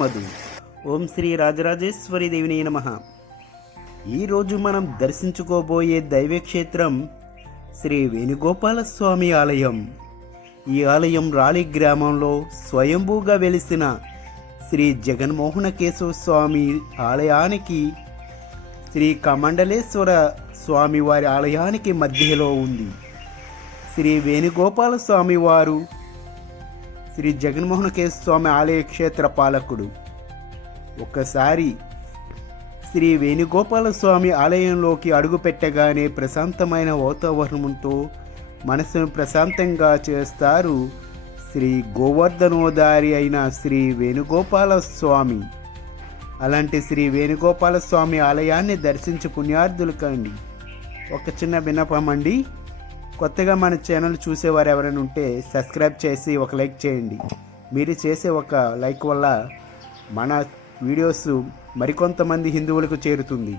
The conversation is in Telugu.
మధు. ఓం శ్రీ రాజరాజేశ్వరి దేవిని నమః. ఈరోజు మనం దర్శించుకోబోయే దైవక్షేత్రం శ్రీ వేణుగోపాల స్వామి ఆలయం. ఈ ఆలయం రాలి గ్రామంలో స్వయంభూగా వెలిసిన శ్రీ జగన్మోహన కేశవ స్వామి ఆలయానికి శ్రీ కమండలేశ్వర స్వామి వారి ఆలయానికి మధ్యలో ఉంది. శ్రీ వేణుగోపాల స్వామి వారు శ్రీ జగన్మోహన కేశవ స్వామి ఆలయ క్షేత్ర పాలకుడు. ఒక్కసారి శ్రీ వేణుగోపాల స్వామి ఆలయంలోకి అడుగు పెట్టగానే ప్రశాంతమైన వాతావరణంతో మనసును ప్రశాంతంగా చేస్తారు శ్రీ గోవర్ధనోధారి అయిన శ్రీ వేణుగోపాల స్వామి. అలాంటి శ్రీ వేణుగోపాల స్వామి ఆలయాన్ని దర్శించి పుణ్యార్థులు కండి. ఒక చిన్న విన్నపం అండి, కొత్తగా మన ఛానల్ చూసేవారు ఎవరైనా ఉంటే సబ్స్క్రైబ్ చేసి ఒక లైక్ చేయండి. మీరు చేసే ఒక లైక్ వల్ల మన వీడియోస్ మరికొంతమంది హిందువులకు చేరుతుంది.